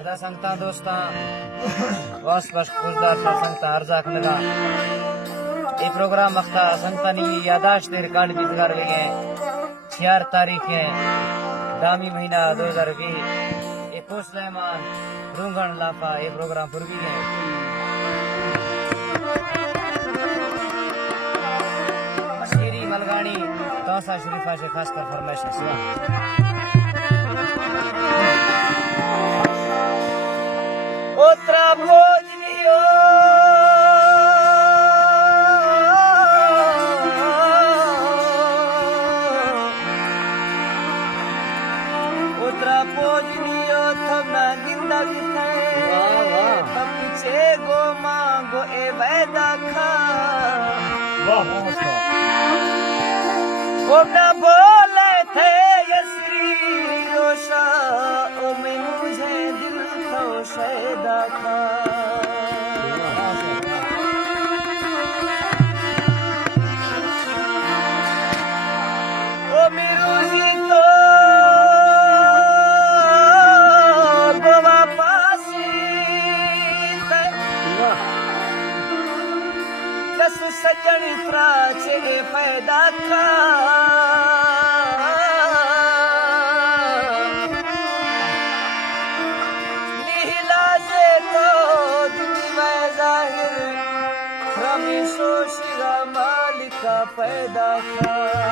अदा संगता दोस्ता वास बस गुजदार था संगता अर्जा खंडगा ये प्रोग्राम वक्ता संगता नी यादाश्त रिकॉर्ड की जगार वे हैं 4 तारीख है दामी महीना 2020 ये पोस्लेमान रुंगन लाफा ये प्रोग्राम फुरगी है शेरी मलगानी तौसा शरीफा से खासकर फरमाइश है ओत्रा भोजनियो ओत्रा भोजनियो थमना जिंदगी थे पीछे गो मांगो ए वैदा खा ओटा बोले थे यश्री रोशा ओ में मुझे दिल तो शैदा था ओ मेरी तो गोवा पासी कसु सजन त्राचे पैदा था रमेशो शिरा मालिका पैदा था